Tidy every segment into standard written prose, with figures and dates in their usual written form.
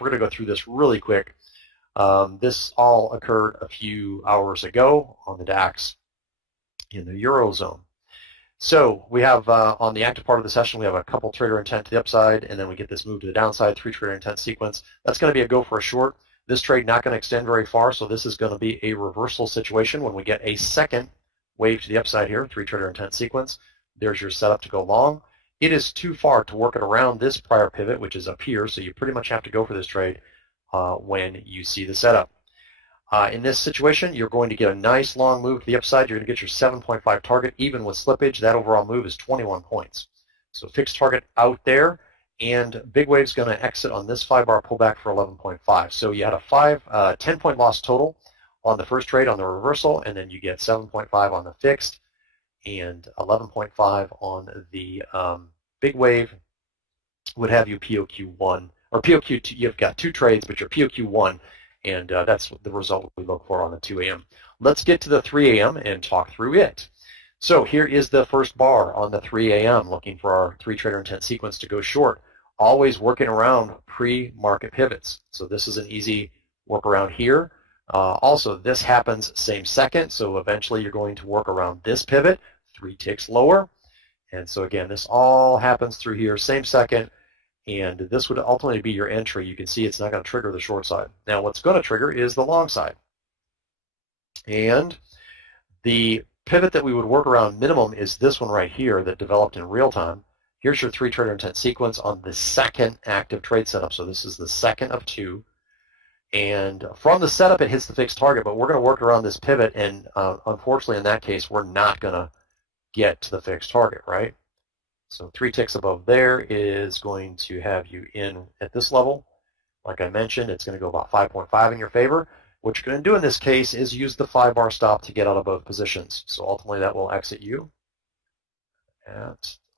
We're going to go through this really quick. This all occurred a few hours ago on the DAX in the Eurozone. So we have on the active part of the session, we have a couple trader intent to the upside, and then we get this move to the downside, 3 trader intent sequence. That's going to be a go for a short. This trade not going to extend very far, so this is going to be a reversal situation when we get a second wave to the upside here, 3 trader intent sequence. There's your setup to go long. It is too far to work it around this prior pivot, which is up here, so you pretty much have to go for this trade when you see the setup. In this situation, you're going to get a nice long move to the upside. You're going to get your 7.5 target, even with slippage. That overall move is 21 points. So fixed target out there, and big wave's going to exit on this 5-bar pullback for 11.5. So you had a 10-point loss total on the first trade on the reversal, and then you get 7.5 on the fixed and 11.5 on the big wave. Would have you POQ1 or POQ2. You've got 2 trades, but you're POQ1. And that's the result we look for on the 2 a.m. Let's get to the 3 a.m. and talk through it. So here is the first bar on the 3 a.m. looking for our 3 trader intent sequence to go short. Always working around pre-market pivots. So this is an easy workaround here. Also, this happens same second. So eventually you're going to work around this pivot, 3 ticks lower. And so again, this all happens through here, same second. And this would ultimately be your entry. You can see it's not going to trigger the short side. Now what's going to trigger is the long side. And the pivot that we would work around minimum is this one right here that developed in real time. Here's your 3 trader intent sequence on the second active trade setup. So this is the second of 2. And from the setup, it hits the fixed target, but we're going to work around this pivot. And unfortunately, in that case, we're not going to get to the fixed target, right? So 3 ticks above there is going to have you in at this level. Like I mentioned, it's going to go about 5.5 in your favor. What you're going to do in this case is use the 5-bar stop to get out of both positions. So ultimately that will exit you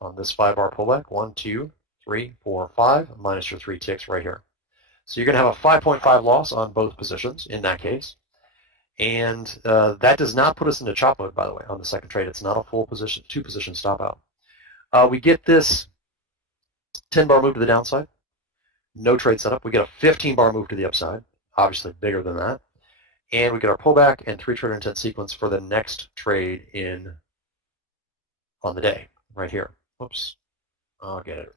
on this 5-bar pullback. 1, 2, 3, 4, 5, minus your 3 ticks right here. So you're going to have a 5.5 loss on both positions in that case. And that does not put us into chop mode, by the way, on the second trade. It's not a full position, 2-position stop out. We get this 10-bar move to the downside, no trade setup. We get a 15-bar move to the upside, obviously bigger than that. And we get our pullback and 3 trader intent sequence for the next trade on the day, right here. Whoops, I'll get it.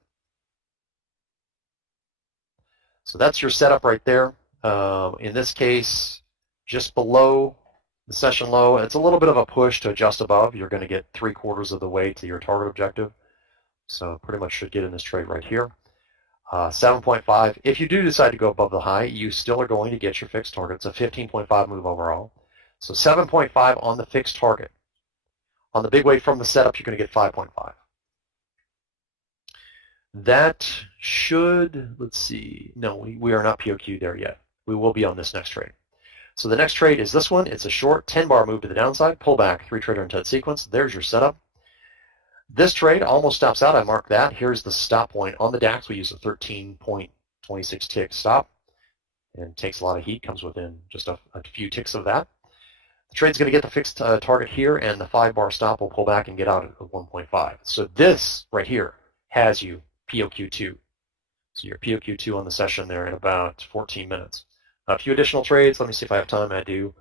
So that's your setup right there. In this case, just below the session low, it's a little bit of a push to adjust above. You're going to get 3/4 of the way to your target objective. So pretty much should get in this trade right here. 7.5. If you do decide to go above the high, you still are going to get your fixed target. It's a 15.5 move overall. So 7.5 on the fixed target. On the big wave from the setup, you're going to get 5.5. That should, let's see, no, we are not POQ there yet. We will be on this next trade. So the next trade is this one. It's a short 10-bar move to the downside, pullback, 3 trader intent sequence. There's your setup. This trade almost stops out. I marked that. Here's the stop point. On the DAX, we use a 13.26 tick stop. And takes a lot of heat, comes within just a few ticks of that. The trade's going to get the fixed target here, and the 5-bar stop will pull back and get out at 1.5. So this right here has you POQ2. So you're POQ2 on the session there in about 14 minutes. A few additional trades. Let me see if I have time. I do.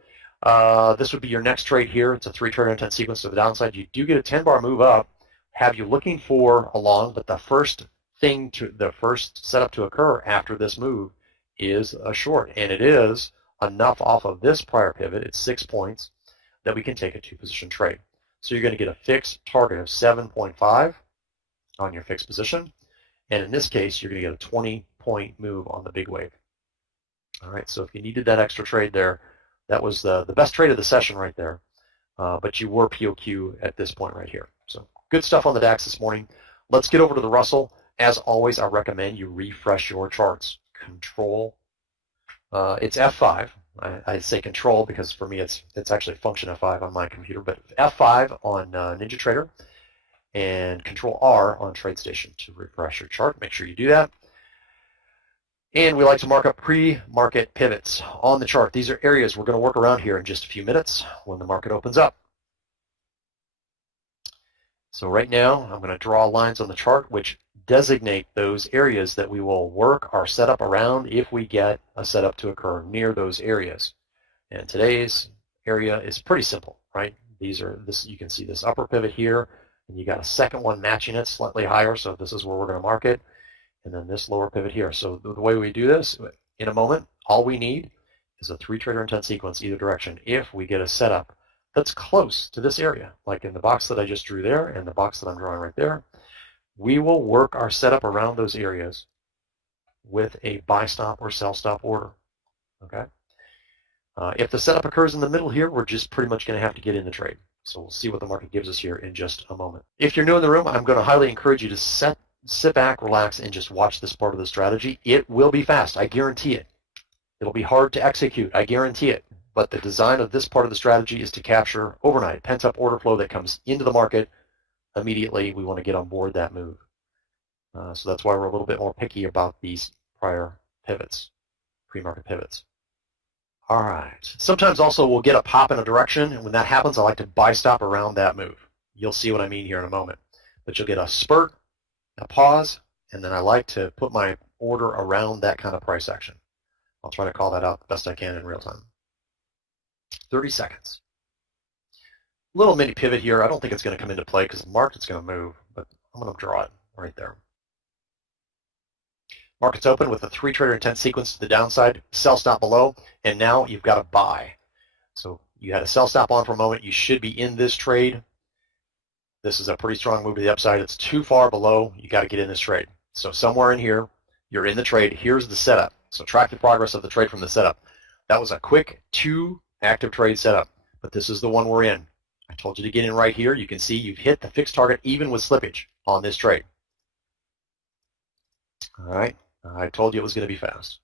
This would be your next trade here. It's a 3 trader intent sequence to the downside. You do get a 10-bar move up. Have you looking for a long, but the first setup to occur after this move is a short, and it is enough off of this prior pivot. It's 6 points that we can take a 2-position trade. So you're going to get a fixed target of 7.5 on your fixed position, and in this case, you're going to get a 20-point move on the big wave. All right, so if you needed that extra trade there, that was the best trade of the session right there, but you were POQ at this point right here. So good stuff on the DAX this morning. Let's get over to the Russell. As always, I recommend you refresh your charts. Control, it's F5. I say control because for me it's actually function F5 on my computer, but F5 on NinjaTrader and Control R on TradeStation to refresh your chart. Make sure you do that. And we like to mark up pre-market pivots on the chart. These are areas we're going to work around here in just a few minutes when the market opens up. So right now, I'm going to draw lines on the chart which designate those areas that we will work our setup around if we get a setup to occur near those areas. And today's area is pretty simple, right? You can see this upper pivot here, and you got a second one matching it slightly higher, so this is where we're going to mark it, and then this lower pivot here. So the way we do this, in a moment, all we need is a 3-trader intent sequence either direction if we get a setup that's close to this area, like in the box that I just drew there and the box that I'm drawing right there. We will work our setup around those areas with a buy stop or sell stop order, okay? If the setup occurs in the middle here, we're just pretty much going to have to get in the trade. So we'll see what the market gives us here in just a moment. If you're new in the room, I'm going to highly encourage you to sit back, relax, and just watch this part of the strategy. It will be fast. I guarantee it. It'll be hard to execute. I guarantee it. But the design of this part of the strategy is to capture overnight pent-up order flow that comes into the market immediately. We want to get on board that move. So that's why we're a little bit more picky about these prior pivots, pre-market pivots. All right. Sometimes also we'll get a pop in a direction, and when that happens, I like to buy stop around that move. You'll see what I mean here in a moment. But you'll get a spurt, a pause, and then I like to put my order around that kind of price action. I'll try to call that out the best I can in real time. 30 seconds. Little mini pivot here. I don't think it's going to come into play because the market's going to move, but I'm going to draw it right there. Market's open with a 3-trader intent sequence to the downside, sell stop below, and now you've got a buy. So you had a sell stop on for a moment. You should be in this trade. This is a pretty strong move to the upside. It's too far below. You got to get in this trade. So somewhere in here, you're in the trade. Here's the setup. So track the progress of the trade from the setup. That was a quick 2 active trade setup, but this is the one we're in. I told you to get in right here. You can see you've hit the fixed target even with slippage on this trade. All right. I told you it was going to be fast.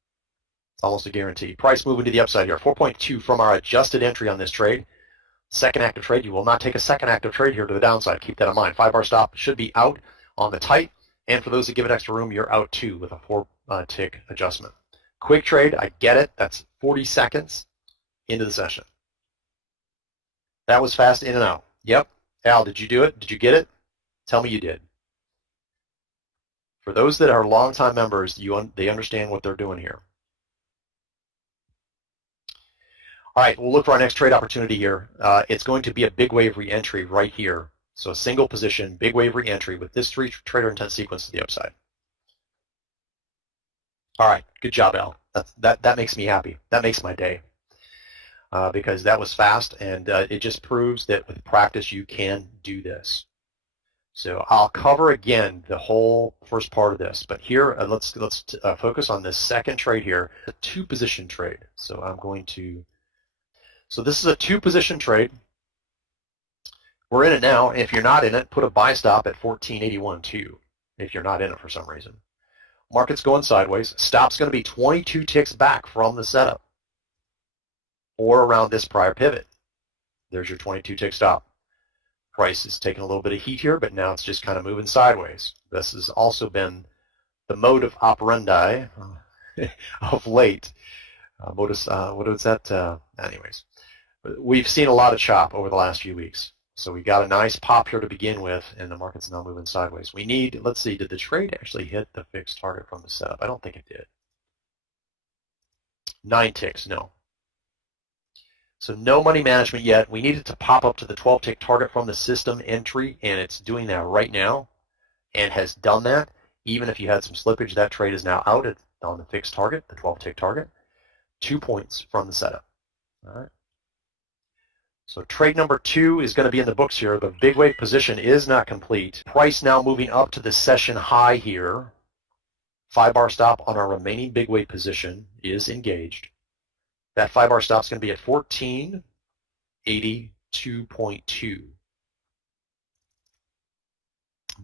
It's almost a guarantee. Price moving to the upside here. 4.2 from our adjusted entry on this trade. Second active trade. You will not take a second active trade here to the downside. Keep that in mind. 5-bar stop should be out on the tight. And for those that give it extra room, you're out too with a 4-tick adjustment. Quick trade. I get it. That's 40 seconds into the session. That was fast in and out. Yep. Al, did you do it? Did you get it? Tell me you did. For those that are longtime members, they understand what they're doing here. All right, we'll look for our next trade opportunity here. It's going to be a big wave re-entry right here. So a single position, big wave re-entry with this 3-trader intent sequence to the upside. All right, good job, Al. That makes me happy. That makes my day because that was fast, and it just proves that with practice you can do this. So I'll cover again the whole first part of this, but here let's focus on this second trade here, a 2-position trade. So I'm going to. So this is a 2-position trade. We're in it now. If you're not in it, put a buy stop at 1481 too. If you're not in it for some reason, market's going sideways. Stop's going to be 22 ticks back from the setup, or around this prior pivot. There's your 22 tick stop. Price is taking a little bit of heat here, but now it's just kind of moving sideways. This has also been the mode of operandi of late. What is that? Anyways, we've seen a lot of chop over the last few weeks. So we got a nice pop here to begin with, and the market's now moving sideways. We need, let's see, did the trade actually hit the fixed target from the setup? I don't think it did. 9 ticks, no. So no money management yet. We needed to pop up to the 12-tick target from the system entry, and it's doing that right now and has done that. Even if you had some slippage, that trade is now out on the fixed target, the 12-tick target, 2 points from the setup. All right. So trade number 2 is going to be in the books here. The big wave position is not complete. Price now moving up to the session high here. 5-bar stop on our remaining big wave position is engaged. That 5-bar stop is going to be at 1482.2.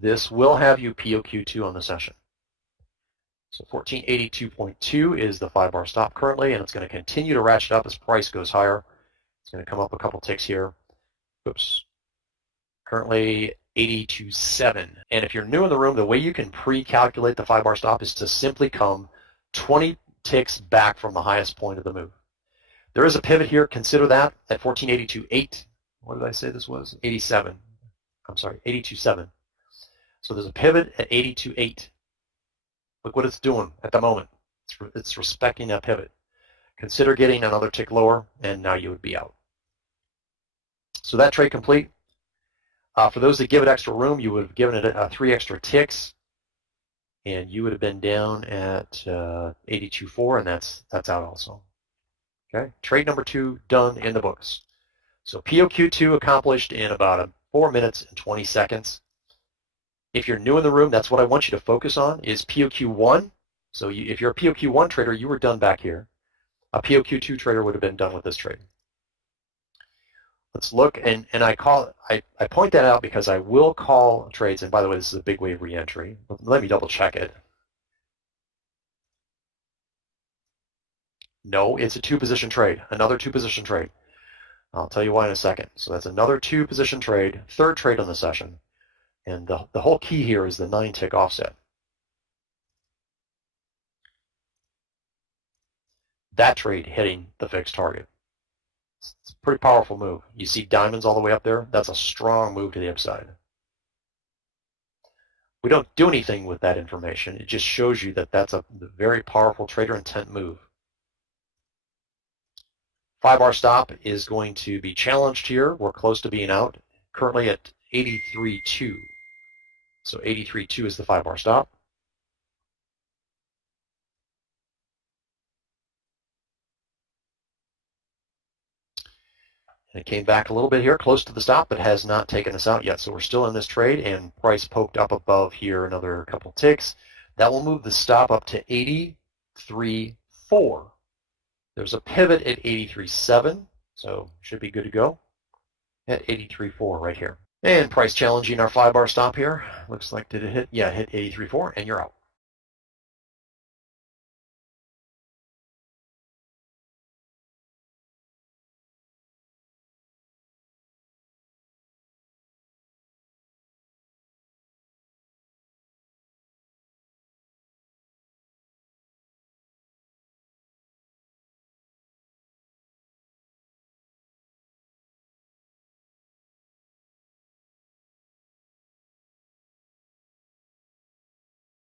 This will have you POQ2 on the session. So 1482.2 is the 5-bar stop currently, and it's going to continue to ratchet up as price goes higher. It's going to come up a couple ticks here. Oops. Currently 80.7. And if you're new in the room, the way you can pre-calculate the 5-bar stop is to simply come 20 ticks back from the highest point of the move. There is a pivot here. Consider that at 1482.8. What did I say this was? 87. I'm sorry, 82.7. So there's a pivot at 82.8. Look what it's doing at the moment. It's respecting that pivot. Consider getting another tick lower, and now you would be out. So that trade complete. For those that give it extra room, you would have given it 3 extra ticks, and you would have been down at 82.4, and that's out also. Okay, trade number 2 done in the books. So POQ2 accomplished in about 4 minutes and 20 seconds. If you're new in the room, that's what I want you to focus on is POQ1. So if you're a POQ1 trader, you were done back here. A POQ2 trader would have been done with this trade. Let's look, and I point that out because I will call trades, and by the way, this is a big wave re-entry. Let me double check it. No, it's a 2-position trade, another 2-position trade. I'll tell you why in a second. So that's another 2-position trade, 3rd trade on the session. And the whole key here is the 9-tick offset. That trade hitting the fixed target. It's a pretty powerful move. You see diamonds all the way up there? That's a strong move to the upside. We don't do anything with that information. It just shows you that that's a very powerful trader intent move. 5-bar stop is going to be challenged here. We're close to being out, currently at 83.2. So 83.2 is the 5-bar stop. And it came back a little bit here, close to the stop, but has not taken us out yet. So we're still in this trade, and price poked up above here another couple ticks. That will move the stop up to 83.4. There's a pivot at 83.7, so should be good to go at 83.4 right here. And price challenging our 5-bar stop here. Looks like, did it hit? Yeah, it hit 83.4, and you're out.